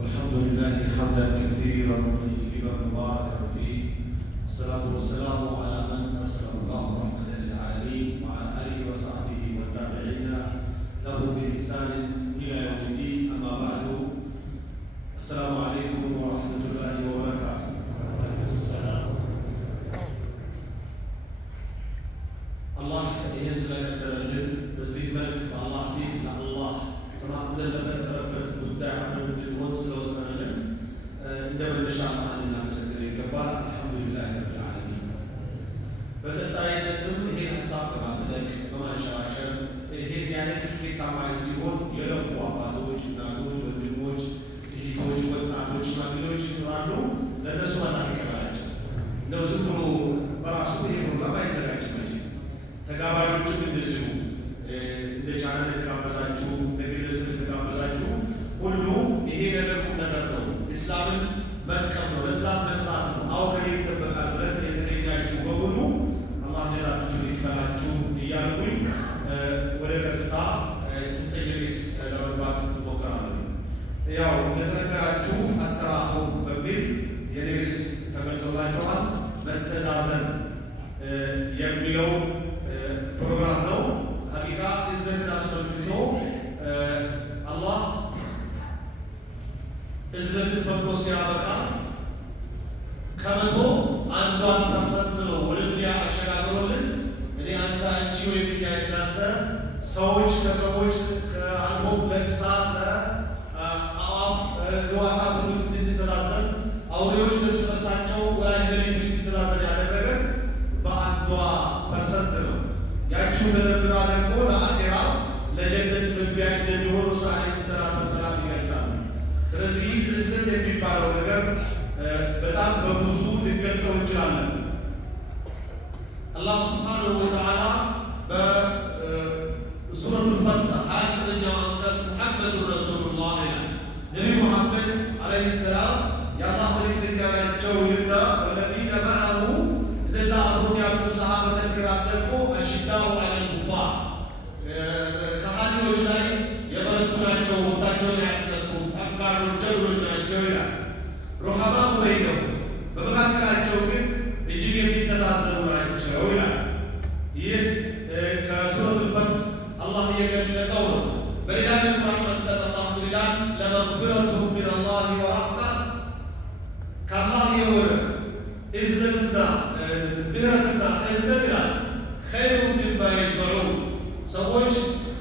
والحمد لله حمدا كثيرا طيبا مباركا فيه، والصلاة والسلام على من أرسله الله رحمة للعالمين وعلى آله وصحبه والتابعين له بإحسان إلى يوم الدين. أما بعد، السلام عليكم ورحمة الله وبركاته. الله يهزم كدرልን በዚህ መልክ በአላህ ቤት ለአላህ ሰማዕትን ለፈጠረበት ጉዳይ አብረን እንድንሆን ስለወሰነልን እንደ መነሻ አላህን እናመሰግን ይገባል። አልሐምዱሊላህ ረብል ዓለሚን። በቀጣይነትም ይሄን ሀሳብ በማፍለቅ በማንሸራሸር ይሄን ያህል ስኬታማ እንዲሆን የለፉ አባቶች፣ እናቶች፣ ወንድሞች፣ እህቶች፣ ወጣቶች፣ ሽማግሌዎች ይኖራሉ። ለእነሱ አላህ ይቀበላቸው። እንደው ዝም ብሎ በራሱ ይሄ ፕሮግራም አይዘጋጅም። ተጋባዦችም እንደዚሁ እንደ ቻናል የተጋበዛችሁ እንደ ግለሰብ የተጋበዛችሁ ሁሉ ይሄ ነገር ቁም ነገር ነው። እስላምን መጥቀም ነው፣ ለእስላም መስራት ነው። አውቀን ይጠበቃል ብለን የተገኛችሁ በሙሉ አላህ ጀዛችሁን ይክፈላችሁ እያልኩኝ ወደ ቀጥታ ስንተኛ ርዕስ ለመግባት እሞክራለሁ። ያው እንደተነገራችሁ አተራሁም በሚል የኔ ርዕስ ተገልጾላችኋል። መተዛዘን የሚለው ፕሮግራም ነው። ሀቂቃ እዝነትን አስመልክቶ አላህ እዝነትን ፈጥሮ ሲያበቃ ከመቶ አንዷን ፐርሰንት ነው ወደ ዱንያ አሸጋግሮልን እኔ አንተ አንቺ ወይም እኛ እናንተ ሰዎች ከሰዎች ከአልፎ ለእንስሳት ለአዕዋፍ ህዋሳት ሁሉ እንድንተዛዘን አውሬዎች እርስ በርሳቸው ወላጅ ለልጁ እንድንተዛዘን ያደረገን በአንዷ ፐርሰንት ነው። ያቺው ተደምራ ደግሞ ለአኺራ ለጀነት መግቢያ እንደሚሆኑ ረሱል ዓለይሂ ሰላቱ ወሰላም ይገልጻሉ። ስለዚህ እዝነት የሚባለው ነገር በጣም በብዙ ልንገልጸው እንችላለን። አላህ ሱብሓነሁ ወተዓላ በሱረቱል ፈትህ 29ኛው አንቀጽ ሙሐመዱን ረሱሉላህ ይላል። ነቢዩ ሙሐመድ ዓለይሂ ሰላም የአላህ መልእክተኛ ናቸው ይልና ወለዚነ መዐሁ እነዛ አብሮት ያሉ ሰሃበተል ኪራም ደግሞ አሽዳኡ ዐለል ኩፋር ከሃዲዎች ላይ የበረቱ ናቸው፣ ወታቸውን አያስነኩም፣ ጠንካሮች ጀግኖች ናቸው ይላል። ሩሐማኡ በይነሁም በመካከላቸው ግን እጅግ የሚተዛዘኑ ናቸው ይላል። ይህ ከሱረቱል ፈትህ አላህ እየገለጸው ነው። በሌላ የቁርአን አንቀጽ አላህ ምን ይላል? ለመግፊረቱን ሚነላሂ ወረሕማ ከአላህ የሆነ እዝነትና ምህረትና እዝነት ይላል። ኸይሩን ሚማ የጅመዑን ሰዎች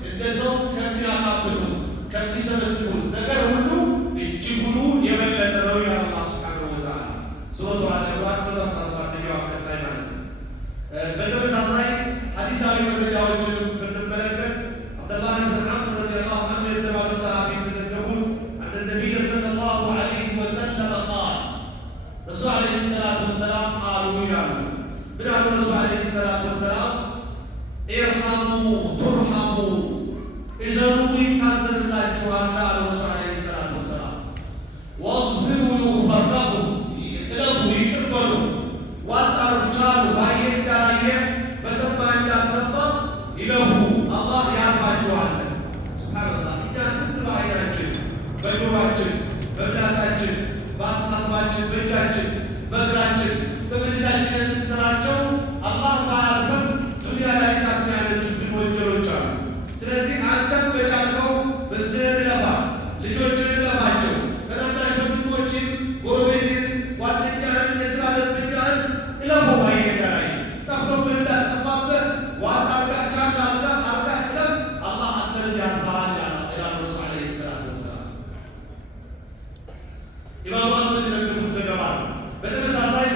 እንደ ሰው ከሚያካብቱት ከሚሰበስቡት ነገር ሁሉ እጅጉኑ የበለጠ ነው ይላል አላህ ሱብሓነሁ ወተዓላ ሱረቱ አሊ ኢምራን 57ኛው አንቀጽ ላይ ማለት ነው። በተመሳሳይ ሐዲሳዊ መረጃዎችን ብንመለከት አብደላህ ብን ዐምር ረዲየላሁ ዐንሁ የተባሉ ሰሃቢ እንደዘገቡት አነ ነቢይ ሰለላሁ ዐለይሂ ወሰለም ቃል ረሱል ዓለይሂ ሰላቱ ወሰላም አሉ ይላሉ። ምን አሉ ረሱል ዓለይሂ ሰላቱ ወሰላም? ኢርሐሙ ቱርሐሙ እዘኑ ይታዘንላችኋል አሉ ረሱል ዓለይሂ ሰላቱ ወሰላም። ወግፊሩ ዩግፈር ለኩም እለፉ ይቅር በሉ፣ ዋጥ አድርጉ ቻሉ፣ ባየ እንዳላየ በሰማ እንዳልሰማ ይለፉ፣ አላህ ያልፋችኋል። ሱብሓነላህ። እኛ ስንት በዓይናችን በጆሮአችን በምላሳችን በአስተሳሰባችን በእጃችን በእግራችን በመድዳችን የምንሰራቸው አላህ ባያልፈን ዱንያ ላይ እሳት የሚያነዱብን ወንጀሎች አሉ። ስለዚህ አንተም በቻልከው መስደን እለፋ፣ ልጆችን እለፋቸው፣ ተናናሽ ወንድሞችን፣ ጎረቤትን፣ ጓደኛህን፣ የስራ ደንበኛህን እለፎ ባየ እንዳላይ ጠፍቶብህ እንዳልጠፋብህ ዋጣ አርጋ ቻል አርጋ እለፍ፣ አላህ አንተንም ያልፋሃል ይላል ረሱል ዓለይሂ ሰላቱ ወሰላም። ኢማሙ አህመድ የዘገቡት ዘገባ ነው። በተመሳሳይ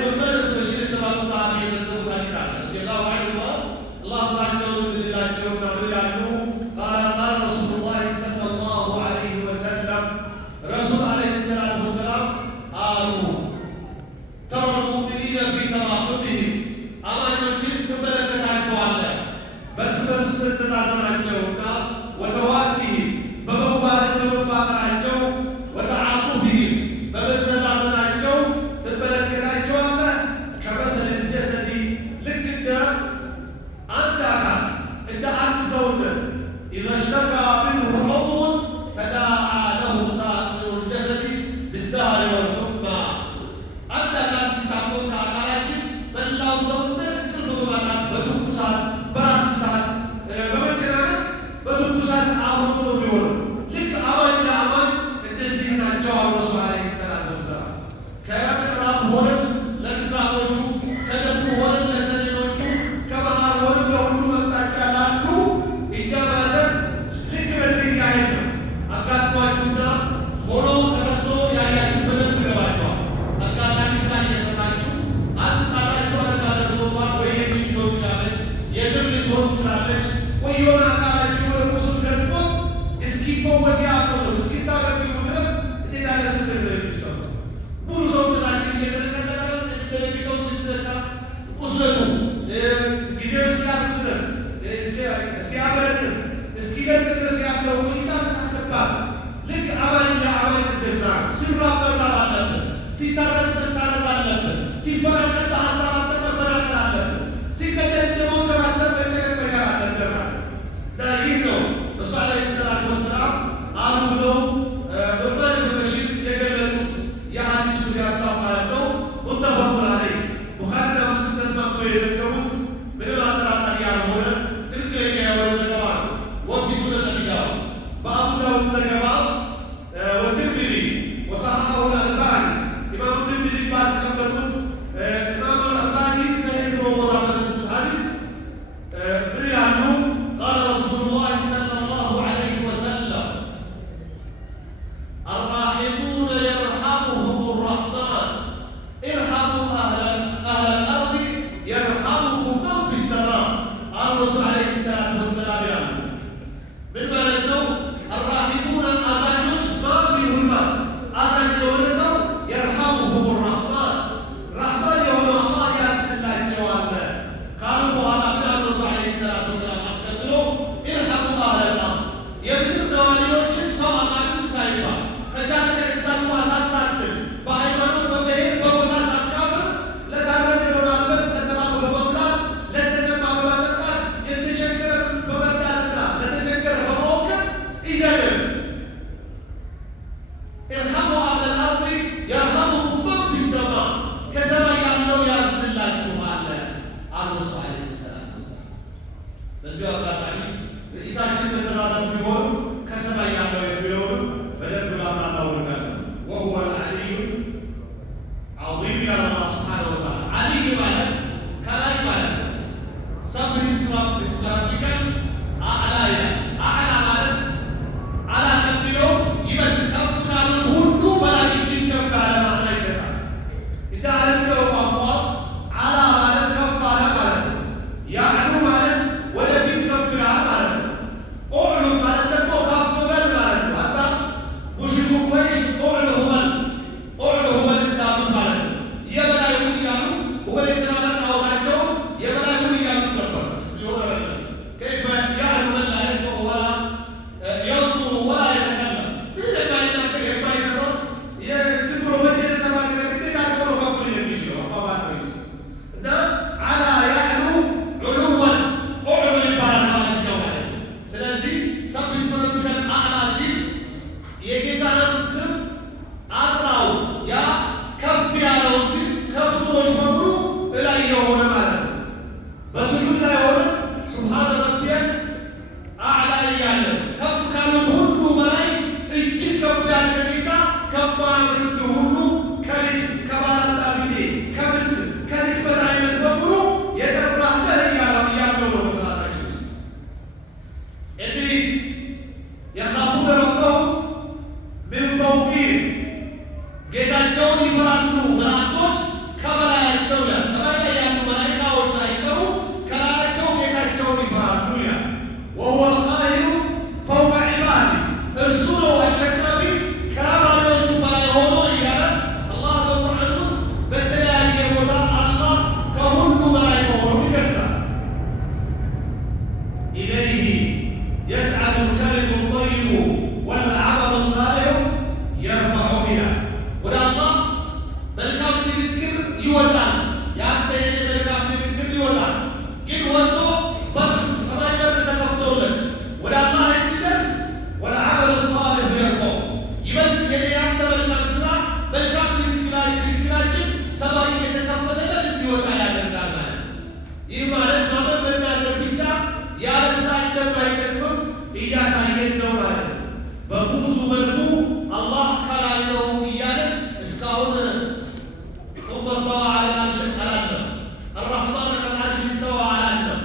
ሲታረስ መታረስ አለብን። ሲፈናቀል በሀሳብ አንተ መፈናቀል አለብን። ሲገደል እንደሞት ከማሰብ መጨነቅ መቻል አለብን ማለት ነው። እና ይህ ነው ረሱል ዓለይሂ ሰላቱ ወሰላም አሉ ብለው ኑዕማን ብን በሺር የገለጹት የሐዲሱ ሀሳብ ማለት ነው። ሙተፈቁን ዐለይህ ቡኻሪና ሙስሊም ተስማምተው የዘገቡት ምንም አጠራጣሪ ያልሆነ ትክክለኛ የሆነ ዘገባ ነው። ወፊ ሱነን አቢ ዳውድ በአቡ ዳውድ ዘገባ ወትርሚዚ ወሰሐሐሁ አልአልባኒ ኢማሙ ትርሚዚ ባስቀመጡት ኢማሙ አልአልባኒ ሰሒህ ብሎ ቦታ በሰጡት ሐዲስ ምን ይላሉ? ቃለ ረሱሉላህ ሰለላሁ ዐለይሂ ወሰለም አርራሒሙነ የርሐሙሁሙ ረሕማን ኢርሐሙ አህለል አርድ የርሐሙኩም መን ፊ ሰማእ አሉ ረሱል ዓለይሂ ሰላቱ ወሰላም ይላሉ። ምን ማለት ነው? አርራሒሙነ አዛኞች ማን ይሁን ማን አዛኝ የሆነ ሰው የርሐሙሁሙ ረሕማን ረሕማን የሆነው አላህ ያዝንላቸዋል ካሉ በኋላ ምን አሉ ረሱል ዓለይሂ ሰላቱ ወሰላም አስከትሎ ኢርሐሙ አህለል አርድ የምድር ነዋሪዎችን ሰው አማልክት ሳይባል ከቻለ ከእንስሳት ማሳት ሳትል በሃይማኖት በብሔር በጎሳ ሳትካፈል ለታረዘ በማልበስ ለተራበ በመብላት ለተጠማ በማጠጣት የተቸገረ በመርዳትና ለተቸገረ በመወከል ይዘግብ። ኢርሐሙ አህለል አርድ የርሐሙኩም መን ፊ ሰማእ ከሰማይ ያለው ያዝንላችኋል አሉ ረሱል ዓለይሂ ሰላቱ ወሰላም። በዚሁ አጋጣሚ ርዕሳችን መተዛዘብ ቢሆንም ከሰማይ ያለው የሚለውንም በደንብ ላብራራ እወዳለሁ። ወሁወ አልዓሊዩ ዐዚም ይላል አላህ ሱብሓነሁ ወተዓላ። ዓሊይ ማለት ከላይ ማለት ነው። ሰብሕ እስመ ረቢከ አዕላ ይላል። አዕላ ማለት አላ ከሚለው ይበልጥ ከፍ ካሉት ሁሉ በላይ እጅግ ከፍ ያለ ማዕና ይሰጣል። እንደ ዓለምኛው ቋንቋ አላ ማለት ከፍ አለ ማለት ነው። ያዕሉ ማለት ወደፊት ከፍ ይላል ማለት ነው። ኡዕሉ ማለት ደግሞ ከፍ በል ማለት ነው። ሀታ ሙሽሪኩ ቁረይሽ ኡዕሉ ሁበል እንዳሉት ማለት ነው። የበላይ ሁን እያሉ ሁበል የተባለ ጣዖታቸውን የበላይ ሁን እያሉት ነበር። ሊሆን አይደለም። ከይፈ ያዕሉ መን ላ የስመዑ ወላ የንዙሩ ወላ የተከለም ምንም የማይናገር የማይሰራ ዝም ብሎ በእጅ የተሰራ ነገር እንዴት አድርጎ ነው ከፍ ሊል የሚችለው? አባባል ነው እንጂ እና አላ ያዕሉ ዑሉወን ኡዕሉ ይባላል በዓለምኛው ማለት ነው። ስለዚህ ሰብሕ እስመ ረቢከል አዕላ ሲል የጌታን ስም አጥራው ያ ከፍ ያለው ሲል ከፍጡሮች በሙሉ እላይ የሆነ ማለት ነው። በሱጁድ ላይ ሆነ ሱብሓነ ረቢየል አዕላ እያለ ከፍ ካሉት ሁሉ በላይ እጅግ ከፍ ያለ ጌታ ከማያምርብህ ሁሉ ከልጅ ከባላጣቢቴ ከምስል ከንክበት አይነት በሙሉ የጠራለህ እያለው ነው በሰላታችን ውስጥ እንዲህ የኻፉነ ረበሁም ሚን ፈውቂሂም ጌታቸውን ይፈራሉ መላእክቶች ከበላያቸው ይላል። ሰማይ ላይ ያሉ መላእክቶች ሳይቀሩ ከላያቸው ጌታቸውን ይፈራሉ ይላል። ወሁወ አልቃሂሩ ፈውቀ ዒባዲህ እርሱ ነው አሸናፊ ከባሪያዎቹ በላይ ሆኖ እያለ አላህ በቁርአን ውስጥ በተለያየ ቦታ አላህ ከሁሉ በላይ መሆኑን ይገልጻል። ኢለይሂ የስዐዱ ልከሊሙ ጠይቡ ወልዐመሉ ሳሊሑ የርፈዑሁ ይላል። ወደ አላህ መልካም ንግግር ይወጣል። የአንተ የኔ መልካም ንግግር ይወጣል። ግን ወጥቶ ሰማይ በር ተከፍቶለት ወደ አላህ እንዲደርስ ወልዐመሉ ሳሊሑ የርፈዑሁ ይበልጥ የኔ ያንተ መልካም ስራ መልካም ንግግራችን ሰማይ እየተከፈተለት እንዲወጣ ያደርጋል ማለት ነው። ይህ ማለት ማመን መናገር ብቻ ያለ ስራ እንደማይጠቅምም እያሳየን ነው ማለት ነው። በብዙ መልኩ አላህ ከላይ ነው እያለን እስካሁን ሱመ እስተዋ ዐለል ዐርሽ አላለም። አርረሕማን ዐለል ዐርሽ እስተዋ አላለም።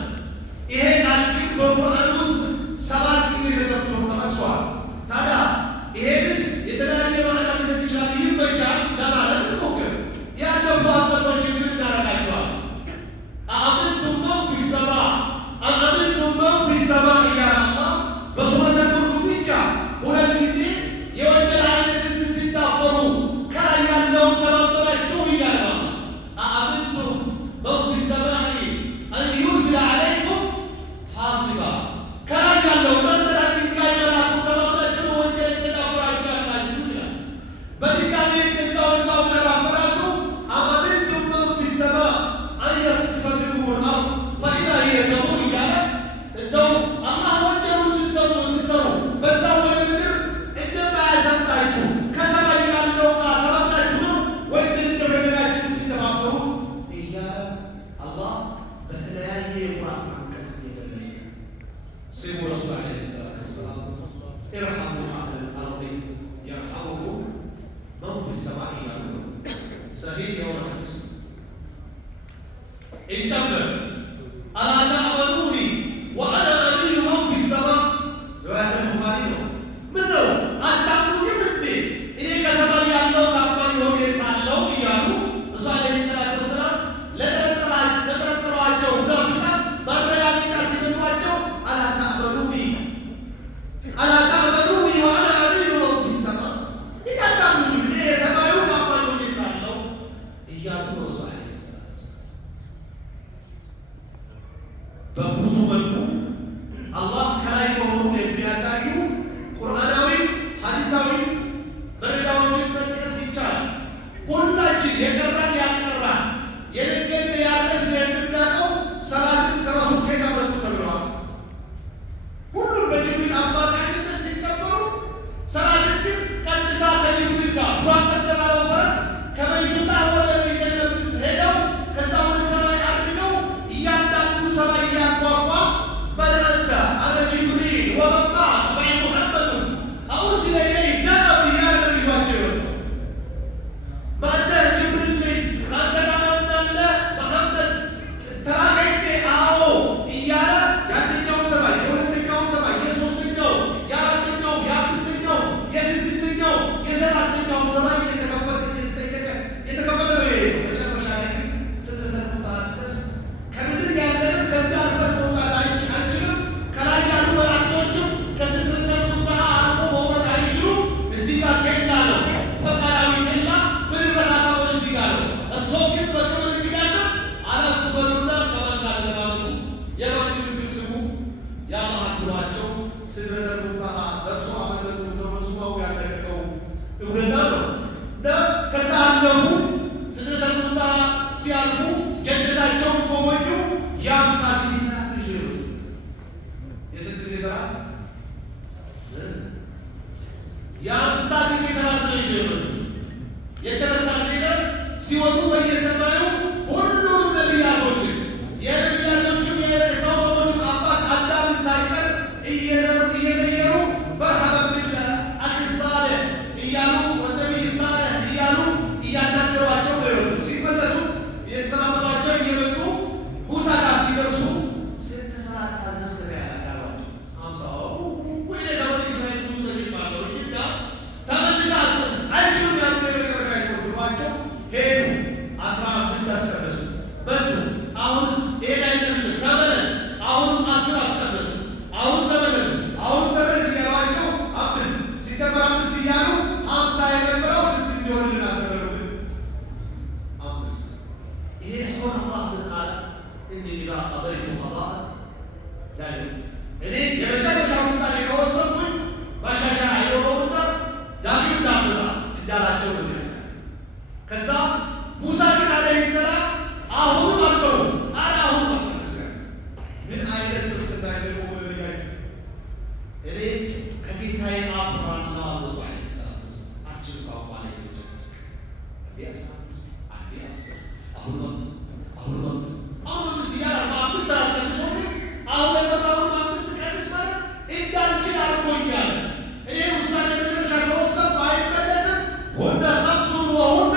ይሄ ቃል ግን በቁርአን ውስጥ 7 ጊዜ ተጠቅሷል። ታዲያ ይሄንስ የተለያየ ማዕና ሊሰጥ ይችላል። ይመቻል ለማለት እንሞክር። ያለፉ አንቀጾችን ምን እናደርጋቸዋል? አአሚንቱም መን ፊ ሰማእ አአሚንቱም መን ፊ ሰማእ እያለ አላህ በሱረቱል ሙልክ ብቻ 2 ጊዜ የወንጀል አይነትን ስትዳፈሩ ከላይ ያለውን ተማመናችሁ እያለ አአሚንቱም መን ፊ ሰማእ አን ዩርሲለ ዐለይኩም ሐሲባ ከላይ ያለው እናንተ ላይ ድንጋይ መላኩን ተማምናችሁ ወንጀል የተዳፈራችሁ ያላችሁት የቀራን ያልቀራን የነገድን ያረስን የምናውቀው ሰላትን ከረሱል ከየት አመጡ ተብለዋል። ሁሉም በጅብሪል አማካኝነት ሲቀበሉ ሰላትን ግን ቀጥታ ከጅብሪል ጋር ቡራቅ ከተባለው ፈረስ ከበይቱላህ ወደ ቤተል መቅደስ ሄደው ከዛ ወደ ሰማይ አድርገው እያንዳንዱ ሰማይ እያንኳኳ መን አንተ አነ ጅብሪል ወመን መዐከ መዒ ሙሐመዱን አኡርሲለ ኢለይሂ ነዓም እያለ ነው ይዟቸው የወጣው። ማነህ? ጅብሪል ነኝ። ከአንተ ጋር ማን አለ? መሐመድ ተላከኝ እንዴ? አዎ እያለ የአንደኛውም ሰማይ የሁለተኛውም ሰማይ የሶስተኛው የአራተኛው የአምስተኛው የስድስተኛው የሰባተኛውም ሰማይ የተከፈተ ነው የሄደው። መጨረሻ ላይ ግን ሲድረተል ሙንተሃ ሲደርስ ከምድር ያለንም ከዚያ አልፈን መውጣት አንችልም። ከላይ ያሉ መላእክቶችም ከሲድረተል ሙንተሃ አልፎ መውረድ አይችሉም። እዚህ ጋር ኬላ ነው፣ ፈቃዳዊ ኬላ ምንረካከበው እዚህ ጋር ነው። እርስዎ ግን በክብር እንዲጋነት አለፍ በሉና ከማን ጋር ተለማመጡ። የማን ንግግር ስሙ? የአላህ ብሏቸው ሲድረተል ሙንተሃ ደርሶ አመለጡ። ተመዝሙው ያለቀቀው እውነታ ነው እና ከዛ አለፉ። ሲድረተል ሙንተሃ ሲያልፉ ጀነታቸውን ጎበኙ። የአምሳ ጊዜ ሰላት ይዞ ይሉ የስንት ጊዜ ሰላት? የአምሳ ጊዜ ሰላት ነው ይዞ ይሉ የተነሳ ዜና ሲወጡ በየሰማዩ ሁሉም ነቢያቶችን የነቢያቶችን የሰው ሰዎችን አባት አዳምን ሳይቀር እየዘየሩ መርሐበን ቢልአኺ ሳሊህ እያሉ ነቢይ ሳሊህ እያሉ እያናገሯቸው ነው የወጡት። ሲመለሱ የሰላመቷቸው እየመጡ ሙሳ ጋር ሲደርሱ ስንት ሰላት ታዘዝክ ነው ያሏቸው። አምሳው ወይ ለበኒ እስራኤል ብዙ ተገኝባለው እና ተመልሳ አስቀድስ አይችሉም ያሉ የመጨረሻ ይቆጥሯቸው ሄዱ። 15 አስቀደሱ መጡ። አሁንስ ይሄን አይጨርሱ ተመለስ። አሁንም 10 አስቀደሱ። አሁን ተመለሱ። አሁን ተመለስ እያሏቸው 5 ሲደመር 5 እያሉ 50 የነበረው ስንት እንዲሆንልን አስደረጉልን? 5። ይሄ ሲሆን አላህ ምን አለ? እኒ ኢዛ ቀደይቱ ቀዳእ ላ ዩረድ። እኔ የመጨረሻ ውሳኔ ከወሰንኩኝ ማሻሻያ አይኖረውምና ዳግም እንዳትመጣ እንዳላቸው ነው የሚያሳይ። ከዛ ሙሳ ግን አለይሂ ሰላም አሁንም አልተው አለ። አሁን ማስቀደስ ጋር ምን አይነት ጥብቅና እንደቆሙ ለያቸው። እኔ ከጌታዬ አፍራለሁ አለ ረሱል አለይሂ ሰላም። አችል ቋንቋ ላይ ተጨቀጨቀ። አንዴ 15 አንዴ 10 አሁንም 5 እያለ 5 ሰዓት ቀንሶ አሁን ለቀጣውን 5 ቀንስ ማለት እንዳልችል አድርጎኛል። እኔ ውሳኔ መጨረሻ ከወሰንኩ አይመለስም። ሁነ ኸምሱን ወሁነ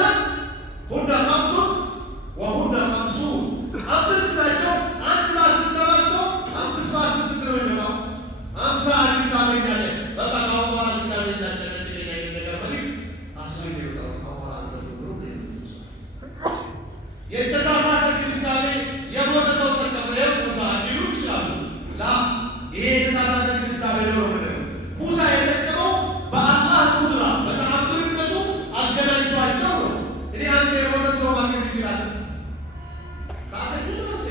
ኸምሱን 5 ናቸው። አንድ በ10 ተባዝቶ 5 በ10 ስንት ነው የሚመጣው? 50 አዲስ ታገኛለህ። በቃ ካሁን በኋላ ድጋሜ እንዳጨቀጭቀኝ አይነት ነገር መልዕክት አስሮኝ የወጣው ካሁን በኋላ እንደፍሩ ብሎ የተሳሳተ ግንዛቤ የሞተ ሰው ተቀበለ ሙሳ ሊሉ ይችላሉ። ላ ይሄ የተሳሳተ ግንዛቤ ነው። ሙሳ የጠቀመው በአላህ ቁድራ በተአምርነቱ አገናኝቷቸው ነው። እኔ አንተ የሞተ ሰው ማግኘት ይችላል ካገኘ ነው ሴ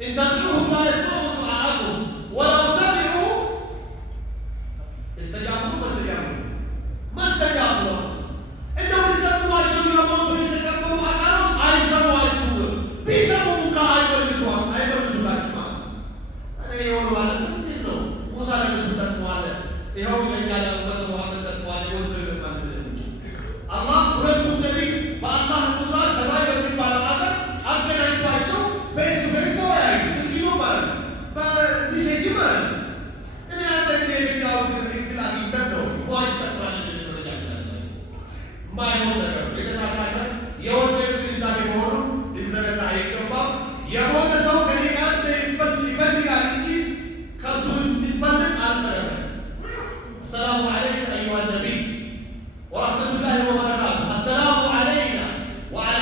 እንተድዑሁም ላ የስመዑ ዱዓአኩም ወለው ሰሚዑ እስተጃቡ መስተጃቡ ነው። እንደው ብትቀብሏቸው የሞቱ የተቀበሉ አካሎች አይሰሟችሁም። ቢሰሙም እንኳ አይመልሱላችሁ ማለት ታዲያ የሆነ ማለት እንዴት ነው? ሙሳ ለረሱል ጠቅመዋል። ይኸው ለእኛ ለኡመተ ሙሐመድ ጠቅመዋል። የሞተ ሰው ይጠቅማል ብለች አላህ ሁለቱም ነቢይ በአላህ ቁድራ ሰማይ በሚባለው ሀገር አገናኝቷቸው ፌስ ቱ ፌስ ተወያዩ። ስንት ይዞ ማለት ነው? በሚሴጅ ማለት ነው። እኔ አንተ ግን የትኛው ግል አግኝተን ነው ዋጅ ጠቅማል ደረጃ ማይሆን ነገር ነው። የተሳሳተ የወደቀ ግንዛቤ መሆኑን ሊዘነጋ አይገባም። የሞተ ሰው ከኔ ጋር ይፈልጋል እንጂ ከሱ እንድንፈልግ አልጠረም። አሰላሙ አለይከ አዩሃ ነቢይ ወረሕመቱላሂ ወበረካቱ። አሰላሙ አለይና ወዐላ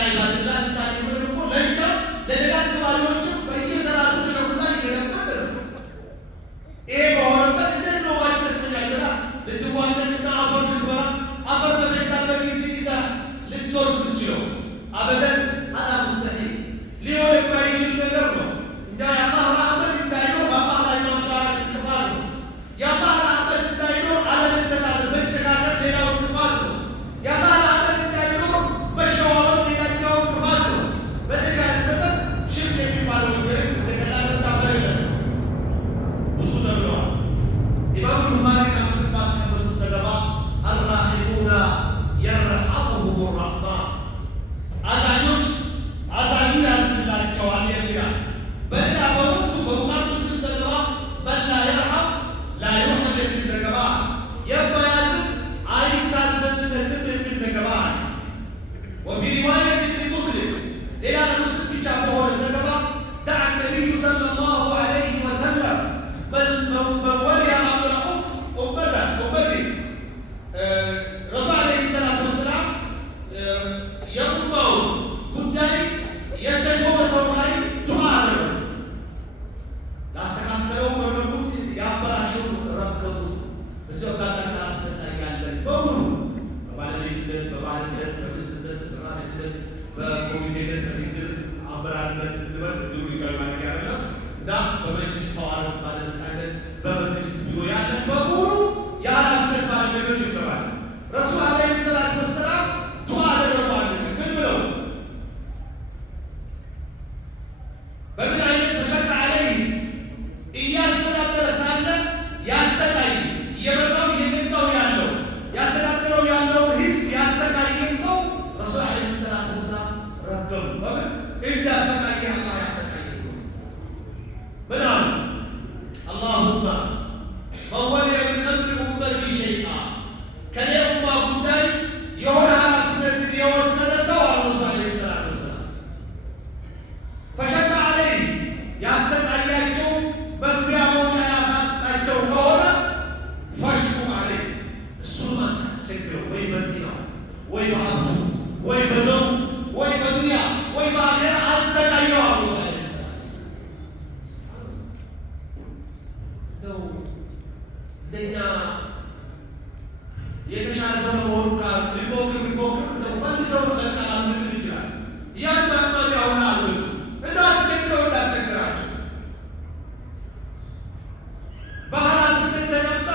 የሚል ዘገባ የማያዝን አይታዘዝለትም የሚል ዘገባ አለ። ወፊ ሪዋየት ሙስሊም ሌላ ለሙስሊም ብቻ በሆነ ዘገባ ደዓ ነቢዩ ሰለላሁ ዐለይሂ ወሰለም መን ወሊየ አምረ ኡመቲ ረሱል ዐለይሂ ሰላቱ ወሰላም የኡማው ጉዳይ የተሾመ ሰው ላይ ዱዓ አደረጉ። ላስተካከለው መረቁት፣ ያበላሸው ረገሙት። እዚያው ጋር ኃላፊነት ላይ ያለን በሙሉ በባለቤትነት፣ በባልነት፣ በምስትነት፣ በሰራተኝነት፣ በኮሚቴነት፣ በንግድ አመራርነት እንበል እድሉ ሊቀር ማለት ያደለም እና በመጅሊስ ተዋረድ ባለስልጣንነት፣ በመንግስት ቢሮ ያለን በሙሉ የኃላፊነት ባለቤቶች ይገባል። ረሱል ዐለይሂ ሰላቱ ወሰላም ዱዓ አደረጉ። አንድ ቀን ምን ብለው በምን አይነት ፈሸቀ ዐለይሂ እያስተዳደረ ሳለ ያሰቃይ እየመራው እየገዛው ያለው ያስተዳደረው ያለውን ህዝብ ያሰቃየን ሰው ረሱል ዐለይሂ ሰላቱ ወሰላም ረገሙ። በምን እንዳሰቃየ አላህ ያሰቃየን ነው። ምን አሉ? አላሁማ መን ወሊየ ሚን አምሪ ኡመቲ ሸይአ ከኔ ኡማ ጉዳይ የሆነ ኃላፊነትን የወሰደ ሰው አሉ ረሱል ዐለይሂ ሰላቱ ወሰላም ፈሸቀ ዐለይሂ ያሰቃያቸው መግቢያ መውጫ ያሳጣቸው ከሆነ ፈሽቁ ዐለይሂ እሱን አታስቸግረው፣ ወይ በጤናው ወይ በሀብቱ ወይ በዘሩ ወይ በዱንያ ወይ በአኼራ አሰቃየው አሉ ረሱል ዐለይሂ ሰላቱ ወሰላም። እንደው እንደኛ የተሻለ ሰው ለመሆኑ ጋር ሊሞክር እንደው አንድ ሰው ለቃል ምን ይችላል? ያን ማጥማት ያውና አሉት እንዳስቸግረው እንዳስቸግራቸው በኃላፊነት ተቀምጣ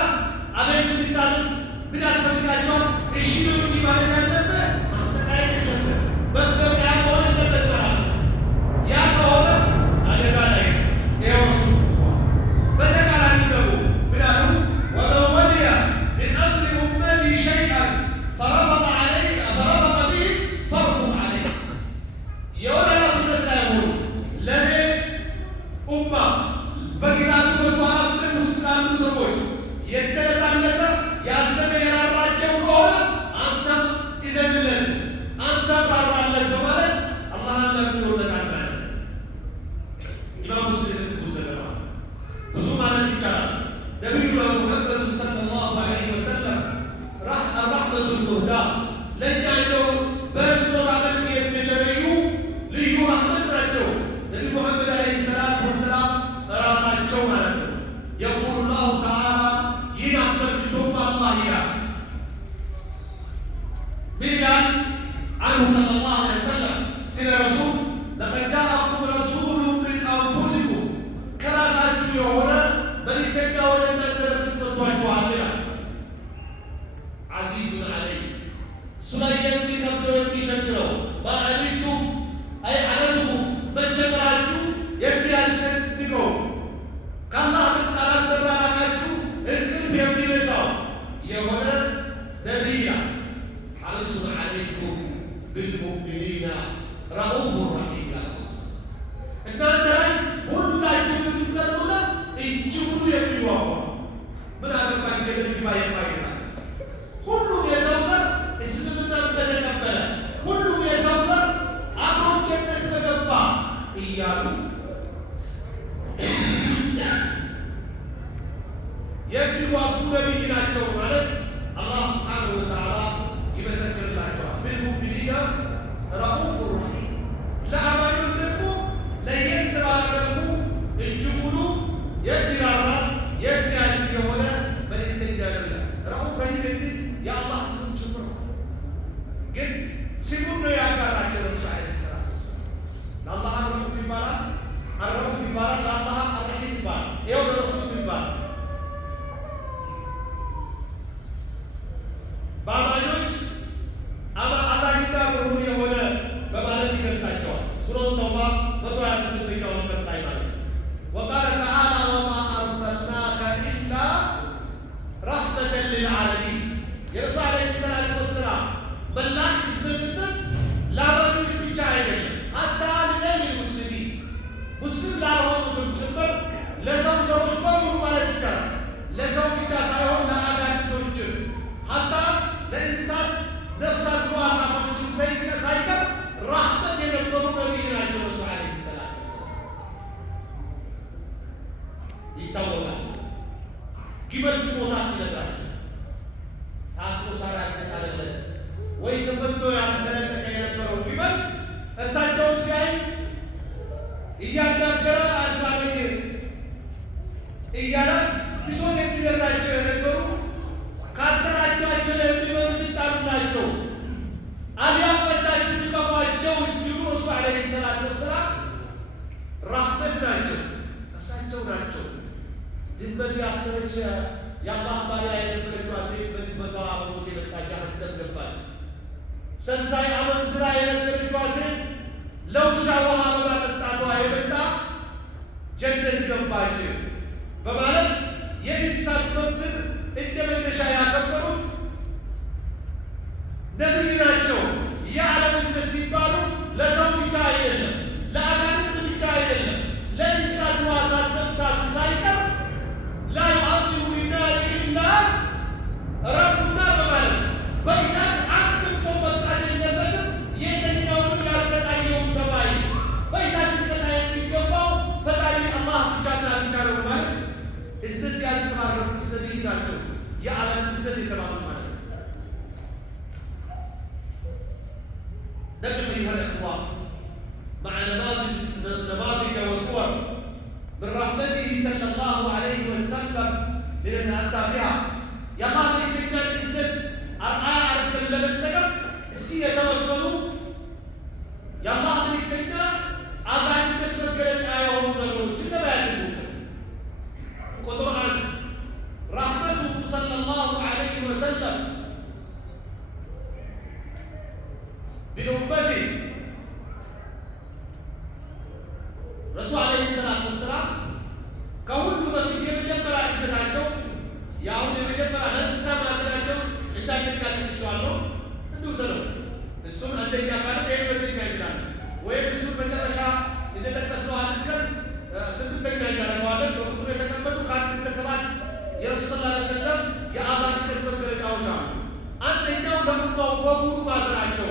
አቤት እንዲታዘዝ ምን ያስፈልጋቸዋል? እሺ ነው እንጂ ማለት ያለበት ማሰቃየት የለበት። መበቂያ መሆን የለበት ማለት ነው። ያ ከሆነ አደጋ ላይ ነው። ይኸው እሱ በተቃራኒው ደግሞ ምን አሉ? ወመን ወሊየ ሚን አምሪ ኡመቲ ሸይአን ፈረፈቀ ቢሂ ፈርፉቅ ዐለይሂ የሆነ ኃላፊነት ላይ ሆኑ ለእኔ ኡማ በግዛቱ በሱ ኃላፊነት ውስጥ ላሉ ሰዎች የተነሳነሰ ያዘነ የራራቸው ከሆነ አንተም ይዘንለት፣ አንተም ራራለት በማለት አላህን ለምኖለታል ማለት ነው። ኢማም ሙስሊም የዘገቡት ዘገባ ብዙ ማለት ይቻላል። ነቢዩና ሙሐመድ ሰለላሁ ዐለይሂ ወሰለም አርራህመቱል ሙህዳ ለእኛ እንደው በስጦታ መልክ የተቸረዩ ልዩ ረህመት ናቸው። ነቢ ሙሐመድ ዐለይሂ ሰላቱ ወሰላም ራሳቸው ማለት ነው። የቁሉ ላሁ ተዓላ ይህን አስመልክቶም አላህ ይላል ምን ይላል? አንሁ ሰለላሁ ዐለይሂ ወሰለም ስለ ረሱል ለቀድ ጃአኩም ረሱሉን ሚን አንፉሲኩም ከራሳችሁ የሆነ መልእክተኛ ወደ እናንተ በርግጥ መጥቷችኋል ይላል። ዐዚዙን ዐለይሂ እሱ ላይ የሚከብደው የሚቸግረው ማዕኒቱም አይ ዐነቱኩም መቸገራችሁ የሚያስጨንቀው ከአላህ ቃላት መራራቃችሁ እንቅልፍ የሚነሳው የሆነ ነቢይ ይላል። ሐሪሱን ዐለይኩም ቢልሙእሚኒና ረኡፉን ረሒም ይላል። እናንተ ላይ ሁላችሁ እንድትሰጡለት እጅጉኑ የሚዋጓ ምን አገባኝ ገደል ግባ የማይል ሁሉም የሰው ዘር እስልምናን በተቀበለ ሁሉም የሰው ዘር አብሮ ጀነት በገባ እያሉ የሚዋጉ ነቢይ ናቸው ማለት አላህ ሱብሓነሁ ወተዓላ ይመሰክርላቸዋል። ቢልሙእሚኒና ረኡፉን ረሒም ለአማኞች ደግሞ ለየት ባለ መልኩ እጅጉኑ የሚራራ የሚያዝን የሆነ መልእክተኛ ነው ይላል። ረኡፍ ረሒም የሚል የአላህ ስም ጭምር ነው። ግን ስሙን ነው ያጋራቸው ረሱል ዐለይሂ ሰላቱ ወሰላም። ለአላህ ረኡፍ ይባላል፣ አረኡፍ ይባላል፣ ለአላህ አርሒም ይባላል። ይኸው ለረሱሉ ይባላል። በአማኞች አዛኝና ሩህሩህ የሆነ በማለት ይገልጻቸዋል። ሱረቱ ተውባ 128ኛው አንቀጽ ላይ ማለት ነው። ወቃለ ተዓላ ወማ አርሰልናከ ኢላ ረሕመተን ሊልዓለሚን የረሱል ዐለይሂ ሰላቱ ወሰላም መላክ እዝነትነት ለአማኞች ብቻ አይደለም፣ ሀታ ሊገይሪል ሙስሊሚን ሙስሊም ላልሆኑትም ጭምር ለሰው ዘሮች በሙሉ ማለት ይቻላል። ለሰው ብቻ ሳይሆን ለአጋንንቶችም ሀታ ለእንስሳት ነፍሳት ሕዋሳቶችን ሳይቀር ራህመት የነበሩ ነቢይ ናቸው ረሱል ዓለይሂ ሰላቱ ወሰላም። ይታወቃል ግመል ስሞታ ሲነግራቸው ታስሮ ሳር ያልተጣለለት ወይ ተፈቶ ያልተለቀቀ የነበረው ግመል እርሳቸውን ሲያይ እያናገረ አስማመኝ እያለ ብሶት የሚነግራቸው የነበሩ ካሰራቸዋቸው የሚበሉት ይጣሉላቸው አሊያም ፈታችሁ ልቀቋቸው እስኪሉ ረሱል ዓለይሂ ሰላቱ ወሰላም ራህመት ናቸው። እርሳቸው ናቸው ድንበት ያሰረች የአላህ ባሪያ የነበረችዋ ሴት በድንበቷ በሞት የመጣ ጀሃነም ገባች። ሰንሳይ አመንዝራ የነበረችዋ ሴት ለውሻ ውሃ በማጠጣቷ የመጣ ጀነት ገባች በማለት የእንስሳት መብትን እንደ መነሻ ያከበሩት ነቢይ ናቸው። የዓለም ሕዝብ ሲባሉ ለሰው ብቻ አይደለም፣ ለአጋንንት ብቻ አይደለም፣ ለእንስሳት ሕዋሳት ነፍሳቱ ሳይቀር ላ ዩዐዚቡ ቢናር ኢላ ረቡና በማለት በእሳት አንድም ሰው መቅጣት የለበትም። የተኛውንም ያሰቃየውን ተባይ በእሳት ሊቀጣ የሚገባው ፈጣሪ አላህ ብቻና ብቻ ነው ማለት እዝነት ያንጸባረቁት ነቢይ ናቸው። የዓለም እዝነት የተባሉት ማለት ነው። نقف أيها الإخوة مع نماذج وصور من رحمته صلى الله عليه وسلم لنتأسى بها. يا الله من الدنيا تسند أرعى أرجل لمن تقم اسكي يتوصلوا يا الله من الدنيا أزعج تتمكنج آية ونقول جدا ما يتمكن قرآن رحمته صلى الله عليه وسلم بأمته رسول عليه الصلاة والسلام كون بقيت يمجمع عزتاቸው ያውን የመጀመሪያ ለእንስሳ ማዘናቸው እንዳንደኛት ይሻለው እንደው ሰለው እሱም አንደኛ ካለ ሁለተኛ ይላል ወይም እሱም መጨረሻ እንደተከሰው አድርገን ስምንተኛ ያደርገዋለን። በቁጥር የተቀመጡ ከአንድ እስከ ሰባት የረሱል ሰለላሁ ዐለይሂ ወሰለም የአዛኝነት መገለጫዎች አሉ። አንደኛው ለሙማው በሙሉ ማዘናቸው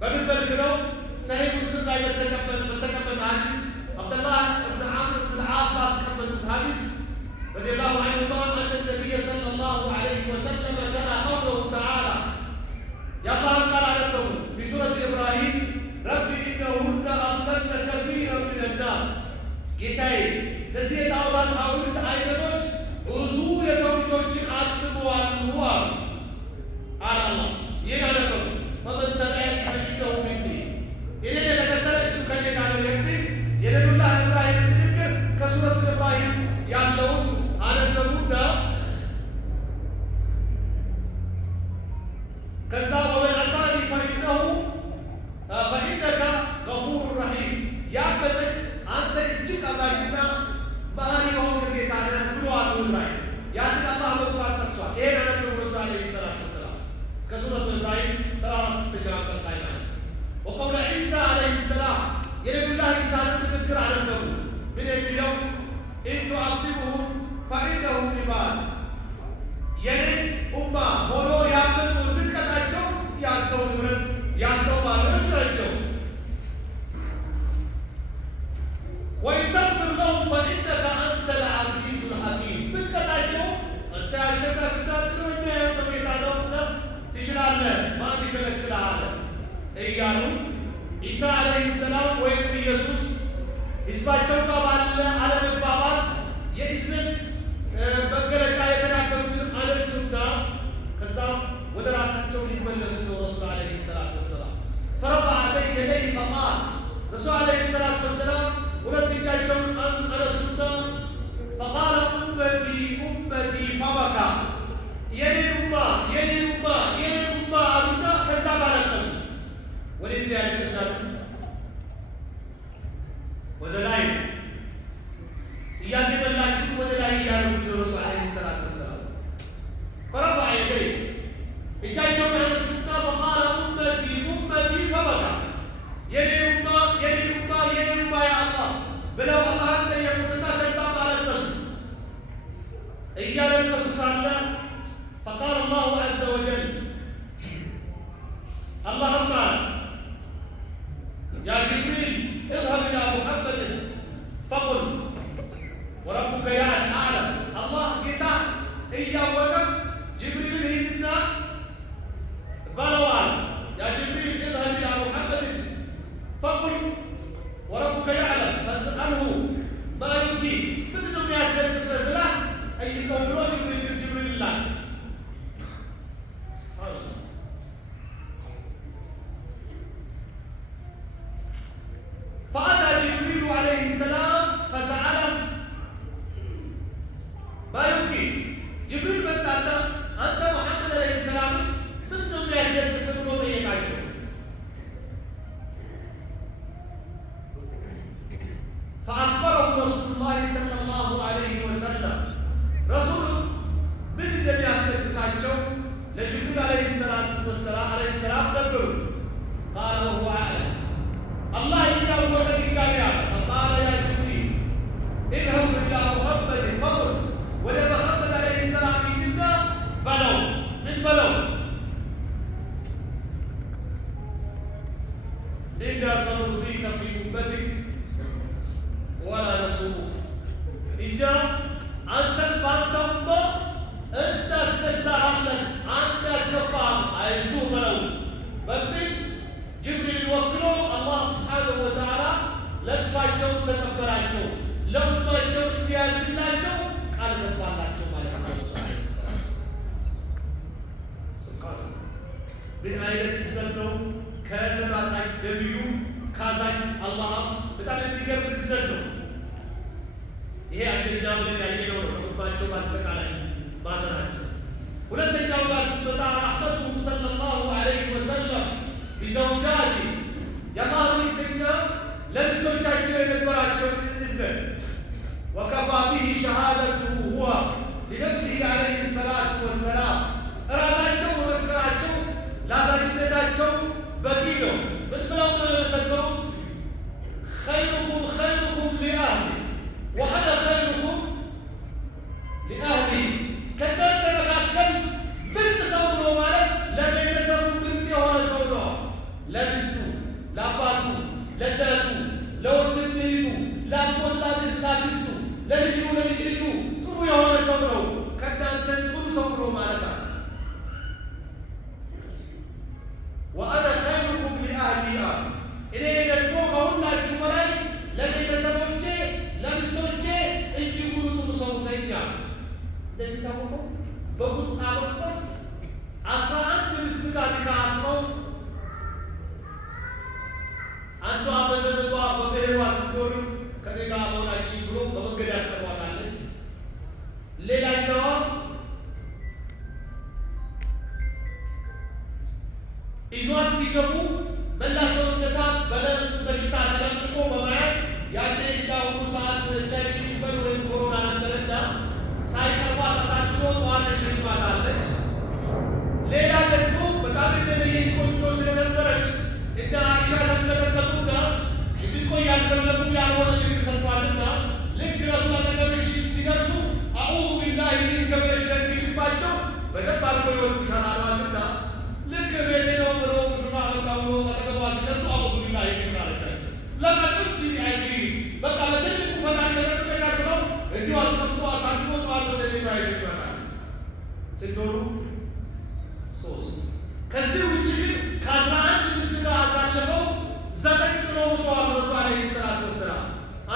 በምን መልክ ነው? ሰሂህ ሙስሊም ላይ በተቀመጠ ሐዲስ አብዱላህ ኢብኑ ዐምር ኢብኑ አልዓስ ባስቀመጡት ሐዲስ ረዲየላሁ ዐንሁማ አነ ነቢይ ሰለላሁ ዐለይሂ ወሰለም ቀራ ቀውለሁ ተዓላ የአላህን ቃል አነበቡ ፊ ሱረት ኢብራሂም ረቢ ኢነሁነ አድለልነ ከሲረን ሚነ ናስ ጌታዬ እነዚህ የጣዖታት ሐውልት አይነቶች ብዙ የሰው ልጆችን አጥምመዋል አለ አላህ። ይህን አነበቡ ፈመን ተቢዐኒ ፈኢነሁ ሚኒ እኔን የተከተለ እሱ ከኔ ጋር ነው የሚል የነቢዩላህ ኢብራሂም ንግግር ከሱረት ኢብራሂም ያለውን አነበቡና ከዛ ወመን ዐሳኒ ፈኢነከ ገፉሩ ረሒም ያበዘኝ አንተ እጅግ አዛኝና መሐሪ የሆንክ ጌታ ነህ ብሎአል ኢብራሂም። ያንን አላህ በቁርአን ጠቅሷል። ይሄን አነበቡ ረሱል ዓለይሂ ሰላቱ ወሰላም ከሱረት ኢብራሂም 36ኛው አንቀጽ ላይ ማለት ነው። ወቀውለ ዒሳ ዓለይሂ ሰላም የነቢዩላህ ዒሳን ንግግር አነበቡ። ምን የሚለው ኢን ቱዐዚብሁም ፈኢነሁም ዒባድ የኔን ኡማ ሆኖ ያመፁን ብትቀጣቸው ያንተው ንብረት ያንተው ባሪያዎች ናቸው። ወኢን ተግፊር ለሁም ፈኢነከ አንተል ዐዚዙል ሐኪም ብትቀጣቸው አንተ አሸናፊና ጥበበኛ የሆንክ ጌታ ነውና ትችላለህ፣ ማን ይከለክልሃል እያሉ ዒሳ ዓለይሂ ሰላም ወይም ኢየሱስ ሕዝባቸው ጋር ባለ አለመግባባት የእዝነት መገለጫ የተናገሩትን አነሱና ከዛም ወደ ራሳቸው ሊመለሱ ነው። ረሱል ዓለይሂ ሰላቱ ወሰላም ፈረፈዐ የደይሂ ፈቃል ረሱል ዓለይሂ ሰላቱ ወሰላም ሁለት እጃቸውን አነሱና ፈቃለ ኡመቲ ኡመቲ ፈበካ የኔን ኡማ የኔን ኡማ የኔን ኡማ አሉና ከዛ ባለቀሱ። ወዴት ያለቀሳሉ? ወደ ላይ ጥያቄ መላሹ ወደ ላይ صلى فقال الله عز وجل اللهم يا جبريل اذهب إلى محمد فقل وربك أعلم الله قطع إياه جبريل هيدنا بلوان يا جبريل اذهب إلى محمد فقل وربك يعلم فاسأله ما يبكي بدهم ياسر تصير بلا أي قولوا جبريل الله سبحان الله. فأتى جبريل عليه السلام فسأله ما يبكي جبريل بتاعنا أنت محمد عليه السلام بدهم ياسر تصير بلو ضيقاته فأخبره رسول الله صلى الله عليه وسلم رسول من النبي أسلم تسعجو لجبريل عليه السلام نقول قال وهو أعلم الله إياه وقد كان فقال يا جبريل اذهب إلى محمد فقل ولمحمد عليه السلام يدنا بلو من بلو إنا سنرضيك في أمتك ولا نسوءك إذا أنت بانتم أنت استسهلا أنت استفهم أيزو ملو بمن جبريل وكله الله سبحانه وتعالى لتفاجئوا تكبراجوا لو ما جو انتيازلاجوا قال نقبلاجوا مالك الله سبحانه وتعالى سبحان الله من عائلة إسلام كاتب أسعد نبيو كازاي الله በጣም የሚገርም ክስተት ነው። ይሄ አንደኛው ብለን ያየነው ነው። ተቆባቸው በአጠቃላይ ማዘናቸው። ሁለተኛው ጋር ስንመጣ ረሕመቱ ሰለላሁ ዐለይሂ ወሰለም ቢዘውጃቲ የአላህ መልእክተኛ ለሚስቶቻቸው የነበራቸው እዝነት ወከፋ ቢሂ ሸሃደቱሁ ሁወ ሊነፍሲሂ ዐለይሂ ሰላቱ ወሰላም እራሳቸው በመስከራቸው ለአዛኝነታቸው በቂ ነው። ምን ብለው ነው የመሰከሩት? خيركم لأهلي وأنا خيركم لأهلي كما تمكن بنت سولو مالك لما يتسمو بنت يهون سولو لبستو لاباتو لداتو لودنيتو لاقوت لاقستو لنجلو طرو يهون سولو كما تنطرو سولو مالك وأنا خيركم لأهلي እኔ ደግሞ ከሁላችሁ በላይ ለቤተሰቦቼ ለሚስቶቼ እጅጉን ጥሩ ሰው ነኝ። እንደሚታወቀው በቁጣ መንፈስ 11 ሚስት ጋር አስረው አንዷ በዘመዷ በብሔሯ ስትኖር ከኔ ጋር መሆናችን ብሎ በመንገድ ያስቀሯታለች። ሌላኛዋ ይዟት ሲገቡ መላ ሰውነቷ በለምጽ በሽታ ተለቅቆ በማየት ያኔ እንዳሁኑ ሰዓት ኤችአይቪ ይበል ወይም ኮሮና ነበርና ሳይቀርቧት አሳድሮ ጠዋት ተሸኝቷታለች። ሌላ ደግሞ በጣም የተለየች ቆንጆ ስለነበረች እንደ አይሻ ተንቀጠቀጡና እንድትቆይ ያልፈለጉም ያልሆነ ንግግር ሰጥቷልና ልክ ረሱል አጠገብሽ ሲደርሱ አዑዙ ቢላሂ ሚንከ ብለሽ ደግሽባቸው በደንብ አድርጎ ይወዱሻል አሏትና ልክ ቤቴ ነው ብሎ ሙሽራ መቃብሮ አጠገቧ ሲደርሱ አዑዙ ቢላሂ ሚንከ አለቻቸው። ለቀዱስ ቢአይዲ በቃ በትልቁ ፈጣሪ ተጠቅቀሻል ብለው እንዲሁ አስቀምጦ አሳድሮ ጠዋት ወደ ቤቷ ይሸኛታል። ስንዶሩ 3 ከዚህ ውጭ ግን ከ11 ሚስት ጋር አሳልፈው 9 ጥሎ ሙተዋል። ረሱል ዓለይሂ ሰላቱ ወሰላም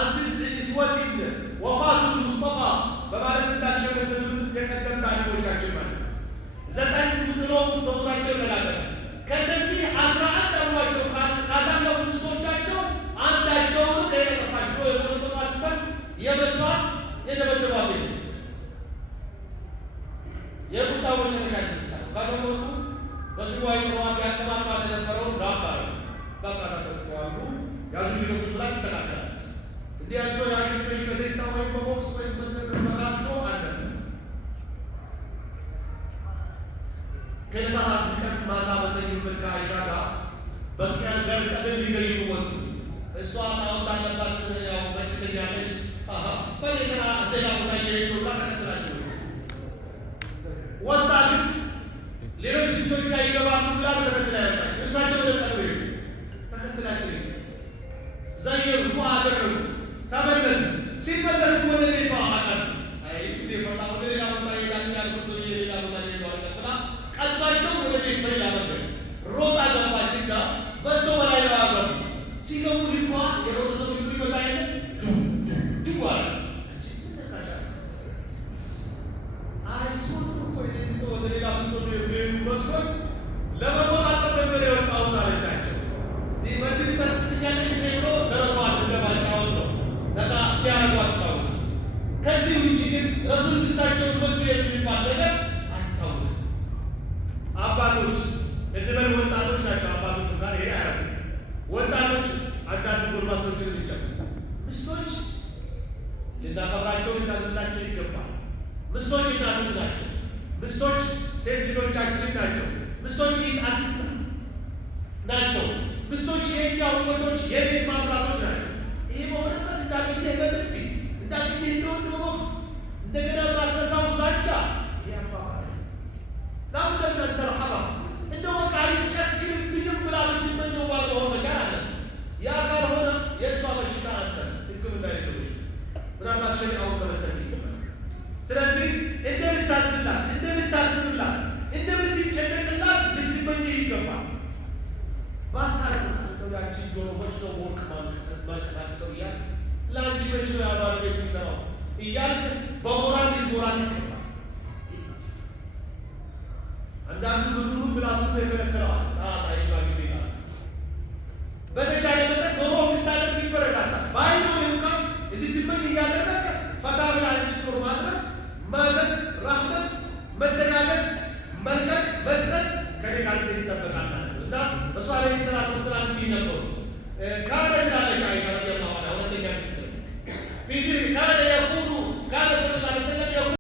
አንዲስ ኢስወቲን ወፋቱል ሙስጠፋ በማለት እንዳሸመደዱት የቀደም ታሪኮቻችን ማለት ነው። 9 ጥሎ በሞታቸው ይገላለጣል። ከነዚህ 11 አብሯቸው ካሳለፉ ሚስቶቻቸው አንዳቸውን ከየጠፋች ብሎ የቆረጡት እንኳን የመቷት የተበደሏት የለች። የቁጣው መጨረሻ ሲታ ከተቆጡ በስዋይ ጥሯት ያከማቷት የነበረውን ዳባር በቃ ተቆጥተዋሉ። ያዙ ሊሉት ብላ ትስተካከላለች። እንዲህ ያዝቶ ያሽሽ በቴስታ ወይም በቦክስ ወይም በመካቸው አለበት። ከለታት አንድ ቀን ማታ በተኙበት ከአይሻ ጋር በቂያን ጋር ቀደም ሊዘይሩ ወጡ። እሷ ታውታ አለባት ያው በትክክል ያለች በሌላ እንደላ ቦታ እየሄዱላ ተከትላቸው ወጣ ግን ሌሎች ሚስቶች ጋር ይገባሉ ብላ ተከትላ ያወጣቸው እሳቸው ወደ ቀብር ሄዱ። ተከትላቸው ሄዱ። ዘየሩ ዱዓ አደረጉ። ተመለሱ። ሲመለሱ ወደ ቤቷ አቀኑ። አይ እንዴ ፈጣ ወደ ሌላ ቦታ ይላል ያልኩ ሰው ሌላ ቦታ ይላል አቀና ቀጥባቸው ወደ ቤት በሌላ መንገድ ሮጣ ገባችና በቶ በላይ ነው አገቡ። ሲገቡ ልቧ የሮጠ ሰው ልቡ ይመጣ የለ ዱዋል እንጂ ተካሻ አይ ሶት እኮ ይሄ ወደ ሌላ መስሎት የሚሄዱ መስሎት ለመቆጣጠር ነበር የወጣው አለቻቸው። ይህ መስጊድ ተጥኛለሽ ብሎ ደረቷን እንደማጫወት ነው ነቃ ሲያረጓት ነው። ከዚህ ውጭ ግን ረሱል ሚስታቸውን ወንድ የሚባል ነገር አይታወቅም። አባቶች እንበል ወጣቶች ናቸው። አባቶች ጋር ይሄ አያረጉ ወጣቶች አንዳንድ ጎልማሶችን ይጨምሩ። ምስቶች ልናከብራቸው ልናዝንላቸው ይገባል። ምስቶች እናቶች ናቸው። ምስቶች ሴት ልጆቻችን ናቸው። ምስቶች አክስት ናቸው። ምስቶች የእኛ ውበቶች የቤት ማብራቶች ናቸው። ይሄ በሆነበት እንዳገኘህ በጥፊ እንዳገኘህ እንደወንድ በቦክስ እንደገና ማትረሳው ዛቻ ያባባል ላምደን ተርሐባ እንደው በቃ አይጨክንብኝም ብላ ብትመኘው ባል መሆን መቻል አለ። ያ ካልሆነ የእሷ በሽታ አንተ ሕክምና የለሽ ምናልባት ሸሪዓውን ተመሰል ይገባል። ስለዚህ እንደምታስብላት እንደምታስብላት እንደምትጨነቅላት ልትመኝ ይገባል። ባታረቁ እንደው ያችን ጆሮ መች ነው ወርቅ ማንቀሳቀሰው እያል ለአንቺ መች ነው ያ ባለቤት የሚሰራው እያልክ በሞራል ልትሞራት